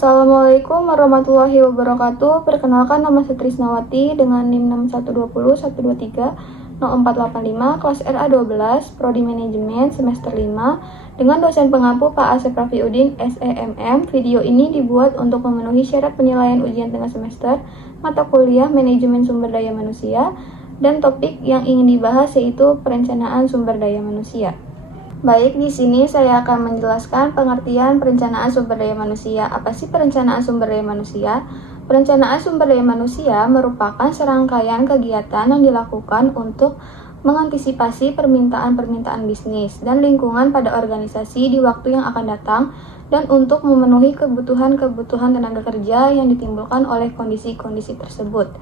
Assalamualaikum warahmatullahi wabarakatuh. Perkenalkan, nama saya Trisnawati dengan NIM 6120-123-0485 kelas RA12 Prodi Manajemen semester 5 dengan dosen pengampu Pak Asep Rafiuddin SEMM. Video ini dibuat untuk memenuhi syarat penilaian ujian tengah semester mata kuliah Manajemen Sumber Daya Manusia, dan topik yang ingin dibahas yaitu perencanaan sumber daya manusia. Baik, di sini saya akan menjelaskan pengertian perencanaan sumber daya manusia. Apa sih perencanaan sumber daya manusia? Perencanaan sumber daya manusia merupakan serangkaian kegiatan yang dilakukan untuk mengantisipasi permintaan-permintaan bisnis dan lingkungan pada organisasi di waktu yang akan datang, dan untuk memenuhi kebutuhan-kebutuhan tenaga kerja yang ditimbulkan oleh kondisi-kondisi tersebut.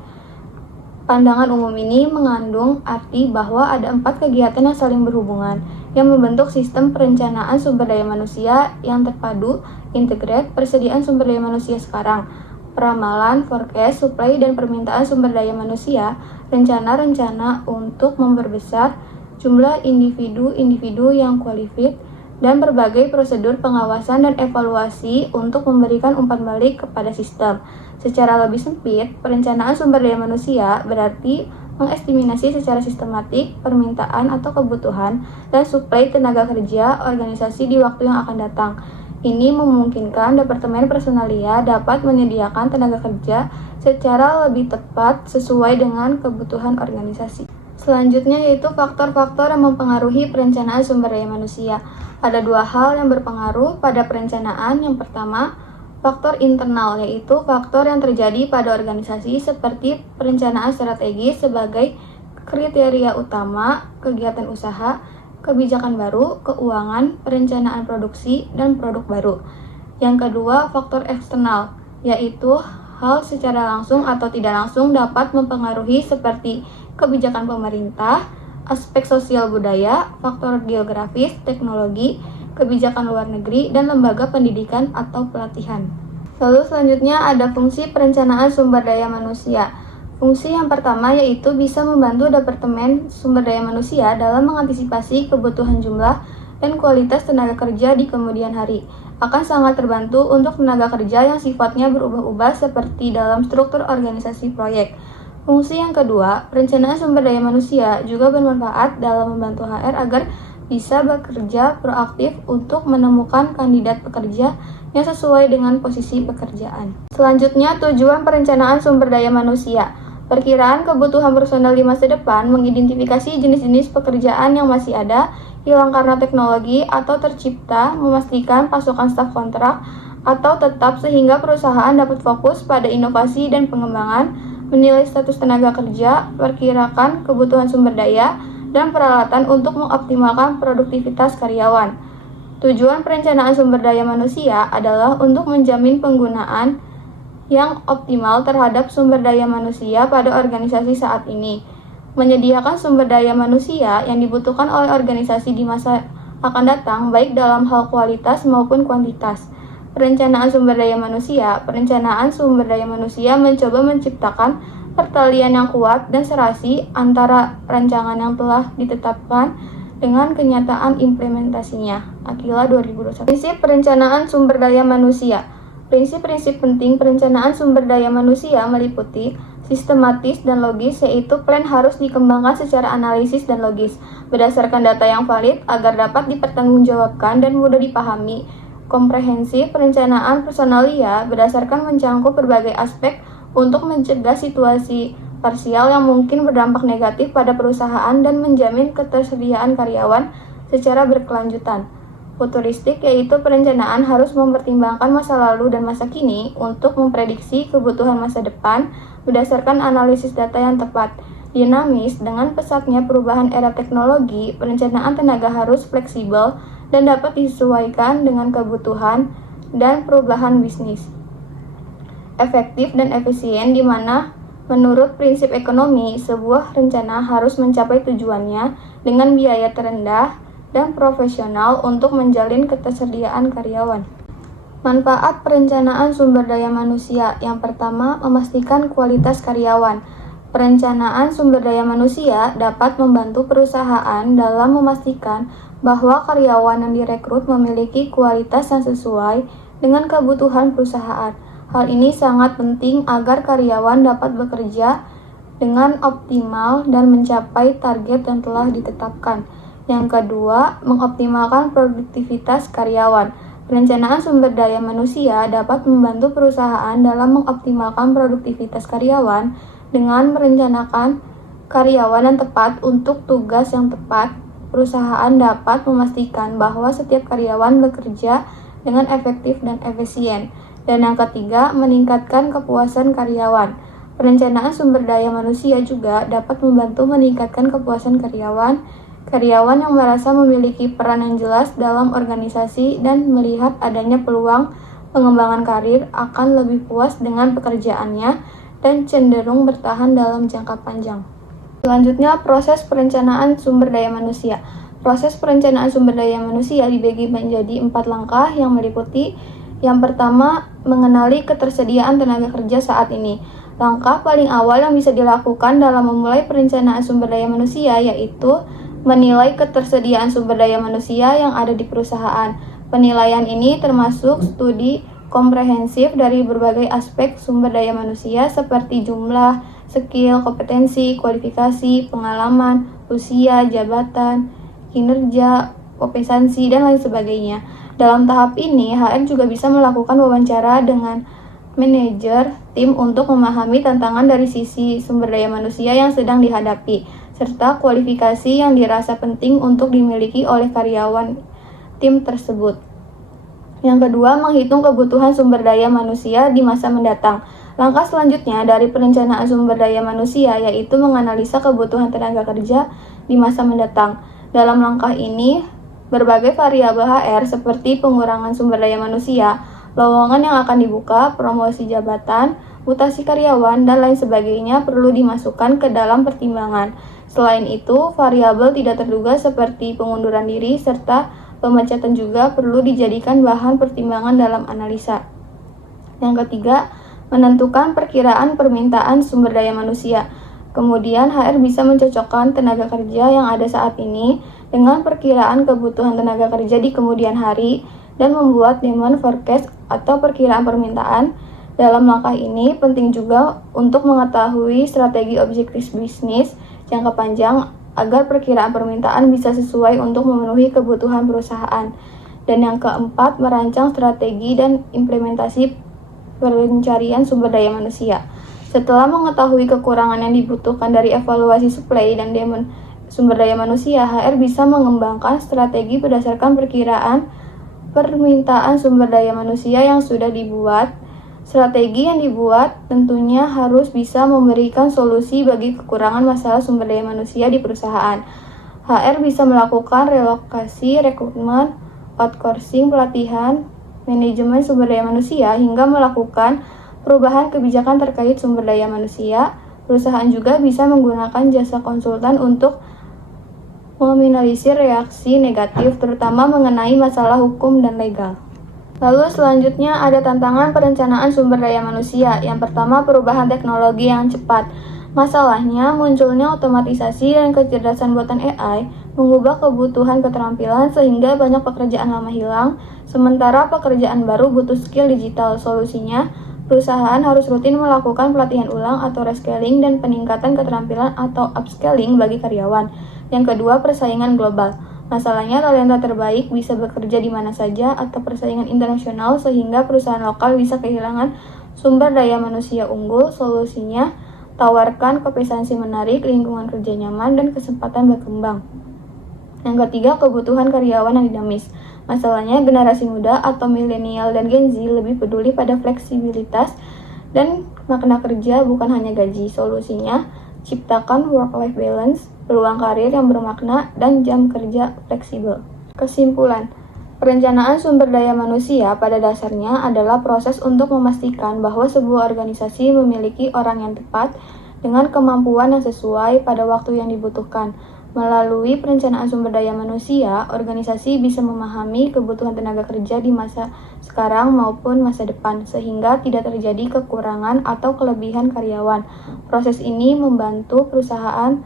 Pandangan umum ini mengandung arti bahwa ada 4 kegiatan yang saling berhubungan, yang membentuk sistem perencanaan sumber daya manusia yang terpadu, integrate, persediaan sumber daya manusia sekarang, peramalan, forecast, supply, dan permintaan sumber daya manusia, rencana-rencana untuk memperbesar jumlah individu-individu yang qualified, dan berbagai prosedur pengawasan dan evaluasi untuk memberikan umpan balik kepada sistem. Secara lebih sempit, perencanaan sumber daya manusia berarti mengestimasi secara sistematik permintaan atau kebutuhan dan suplai tenaga kerja organisasi di waktu yang akan datang. Ini memungkinkan Departemen Personalia dapat menyediakan tenaga kerja secara lebih tepat sesuai dengan kebutuhan organisasi. Selanjutnya yaitu faktor-faktor yang mempengaruhi perencanaan sumber daya manusia. Ada 2 hal yang berpengaruh pada perencanaan. Yang pertama, faktor internal, yaitu faktor yang terjadi pada organisasi seperti perencanaan strategis sebagai kriteria utama, kegiatan usaha, kebijakan baru, keuangan, perencanaan produksi, dan produk baru. Yang kedua, faktor eksternal, yaitu hal secara langsung atau tidak langsung dapat mempengaruhi seperti kebijakan pemerintah, aspek sosial budaya, faktor geografis, teknologi, kebijakan luar negeri, dan lembaga pendidikan atau pelatihan. Lalu selanjutnya ada fungsi perencanaan sumber daya manusia. Fungsi yang pertama yaitu bisa membantu Departemen Sumber Daya Manusia dalam mengantisipasi kebutuhan jumlah dan kualitas tenaga kerja di kemudian hari. Akan sangat terbantu untuk tenaga kerja yang sifatnya berubah-ubah seperti dalam struktur organisasi proyek. Fungsi yang kedua, perencanaan sumber daya manusia juga bermanfaat dalam membantu HR agar bisa bekerja proaktif untuk menemukan kandidat pekerja yang sesuai dengan posisi pekerjaan. Selanjutnya, tujuan perencanaan sumber daya manusia. Perkiraan kebutuhan personel di masa depan, mengidentifikasi jenis-jenis pekerjaan yang masih ada, hilang karena teknologi, atau tercipta, memastikan pasokan staf kontrak atau tetap sehingga perusahaan dapat fokus pada inovasi dan pengembangan, menilai status tenaga kerja, perkirakan kebutuhan sumber daya, dan peralatan untuk mengoptimalkan produktivitas karyawan. Tujuan perencanaan sumber daya manusia adalah untuk menjamin penggunaan yang optimal terhadap sumber daya manusia pada organisasi saat ini, menyediakan sumber daya manusia yang dibutuhkan oleh organisasi di masa akan datang, baik dalam hal kualitas maupun kuantitas. Perencanaan sumber daya manusia mencoba menciptakan pertalian yang kuat dan serasi antara rancangan yang telah ditetapkan dengan kenyataan implementasinya. Akila 2021. Prinsip perencanaan sumber daya manusia. Prinsip-prinsip penting perencanaan sumber daya manusia meliputi sistematis dan logis, yaitu plan harus dikembangkan secara analisis dan logis, berdasarkan data yang valid agar dapat dipertanggungjawabkan dan mudah dipahami. Komprehensif perencanaan personalia berdasarkan mencangkup berbagai aspek untuk mencegah situasi parsial yang mungkin berdampak negatif pada perusahaan dan menjamin ketersediaan karyawan secara berkelanjutan. Futuristik, yaitu perencanaan harus mempertimbangkan masa lalu dan masa kini untuk memprediksi kebutuhan masa depan berdasarkan analisis data yang tepat. Dinamis, dengan pesatnya perubahan era teknologi, perencanaan tenaga harus fleksibel dan dapat disesuaikan dengan kebutuhan dan perubahan bisnis. Efektif dan efisien, di mana menurut prinsip ekonomi, sebuah rencana harus mencapai tujuannya dengan biaya terendah dan profesional untuk menjalin ketersediaan karyawan. Manfaat perencanaan sumber daya manusia. Yang pertama, memastikan kualitas karyawan. Perencanaan sumber daya manusia dapat membantu perusahaan dalam memastikan bahwa karyawan yang direkrut memiliki kualitas yang sesuai dengan kebutuhan perusahaan. Hal ini sangat penting agar karyawan dapat bekerja dengan optimal dan mencapai target yang telah ditetapkan. Yang kedua, mengoptimalkan produktivitas karyawan. Perencanaan sumber daya manusia dapat membantu perusahaan dalam mengoptimalkan produktivitas karyawan dengan merencanakan karyawan yang tepat untuk tugas yang tepat. Perusahaan dapat memastikan bahwa setiap karyawan bekerja dengan efektif dan efisien. Dan yang ketiga, meningkatkan kepuasan karyawan. Perencanaan sumber daya manusia juga dapat membantu meningkatkan kepuasan karyawan. Karyawan yang merasa memiliki peran yang jelas dalam organisasi dan melihat adanya peluang pengembangan karir akan lebih puas dengan pekerjaannya dan cenderung bertahan dalam jangka panjang. Selanjutnya, proses perencanaan sumber daya manusia. Proses perencanaan sumber daya manusia dibagi menjadi 4 langkah yang meliputi: yang pertama, mengenali ketersediaan tenaga kerja saat ini. Langkah paling awal yang bisa dilakukan dalam memulai perencanaan sumber daya manusia yaitu menilai ketersediaan sumber daya manusia yang ada di perusahaan. Penilaian ini termasuk studi komprehensif dari berbagai aspek sumber daya manusia seperti jumlah, skill, kompetensi, kualifikasi, pengalaman, usia, jabatan, kinerja, kompetensi, dan lain sebagainya. Dalam tahap ini, HR juga bisa melakukan wawancara dengan manajer tim untuk memahami tantangan dari sisi sumber daya manusia yang sedang dihadapi, serta kualifikasi yang dirasa penting untuk dimiliki oleh karyawan tim tersebut. Yang kedua, menghitung kebutuhan sumber daya manusia di masa mendatang. Langkah selanjutnya dari perencanaan sumber daya manusia yaitu menganalisa kebutuhan tenaga kerja di masa mendatang. Dalam langkah ini, berbagai variabel HR seperti pengurangan sumber daya manusia, lowongan yang akan dibuka, promosi jabatan, mutasi karyawan, dan lain sebagainya perlu dimasukkan ke dalam pertimbangan. Selain itu, variabel tidak terduga seperti pengunduran diri serta pemecatan juga perlu dijadikan bahan pertimbangan dalam analisa. Yang ketiga, menentukan perkiraan permintaan sumber daya manusia. Kemudian, HR bisa mencocokkan tenaga kerja yang ada saat ini dengan perkiraan kebutuhan tenaga kerja di kemudian hari dan membuat demand forecast atau perkiraan permintaan. Dalam langkah ini, penting juga untuk mengetahui strategi objektif bisnis jangka panjang agar perkiraan permintaan bisa sesuai untuk memenuhi kebutuhan perusahaan. Dan yang keempat, merancang strategi dan implementasi pencarian sumber daya manusia. Setelah mengetahui kekurangan yang dibutuhkan dari evaluasi supply dan demand sumber daya manusia, HR bisa mengembangkan strategi berdasarkan perkiraan permintaan sumber daya manusia yang sudah dibuat. Strategi yang dibuat tentunya harus bisa memberikan solusi bagi kekurangan masalah sumber daya manusia di perusahaan. HR bisa melakukan relokasi, rekrutmen, outsourcing, pelatihan, manajemen sumber daya manusia, hingga melakukan perubahan kebijakan terkait sumber daya manusia. Perusahaan juga bisa menggunakan jasa konsultan untuk meminimalisir reaksi negatif, terutama mengenai masalah hukum dan legal. Lalu selanjutnya ada tantangan perencanaan sumber daya manusia. Yang pertama, perubahan teknologi yang cepat. Masalahnya, munculnya otomatisasi dan kecerdasan buatan AI mengubah kebutuhan keterampilan sehingga banyak pekerjaan lama hilang, sementara pekerjaan baru butuh skill digital. Solusinya, perusahaan harus rutin melakukan pelatihan ulang atau reskilling dan peningkatan keterampilan atau upskilling bagi karyawan. Yang kedua, persaingan global. Masalahnya, talenta terbaik bisa bekerja di mana saja atau persaingan internasional sehingga perusahaan lokal bisa kehilangan sumber daya manusia unggul. Solusinya, tawarkan kompetensi menarik, lingkungan kerja nyaman, dan kesempatan berkembang. Yang ketiga, kebutuhan karyawan yang dinamis. Masalahnya, generasi muda atau milenial dan Gen Z lebih peduli pada fleksibilitas dan makna kerja bukan hanya gaji. Solusinya, ciptakan work-life balance, peluang karir yang bermakna, dan jam kerja fleksibel. Kesimpulan, perencanaan sumber daya manusia pada dasarnya adalah proses untuk memastikan bahwa sebuah organisasi memiliki orang yang tepat dengan kemampuan yang sesuai pada waktu yang dibutuhkan. Melalui perencanaan sumber daya manusia, organisasi bisa memahami kebutuhan tenaga kerja di masa sekarang maupun masa depan, sehingga tidak terjadi kekurangan atau kelebihan karyawan. Proses ini membantu perusahaan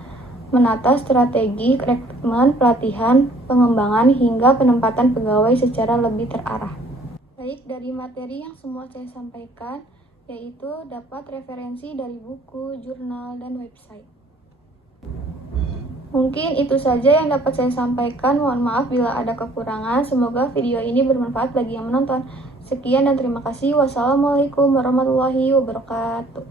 menata strategi rekrutmen, pelatihan, pengembangan, hingga penempatan pegawai secara lebih terarah. Baik, dari materi yang semua saya sampaikan, yaitu dapat referensi dari buku, jurnal, dan website. Mungkin itu saja yang dapat saya sampaikan. Mohon maaf bila ada kekurangan. Semoga video ini bermanfaat bagi yang menonton. Sekian dan terima kasih. Wassalamualaikum warahmatullahi wabarakatuh.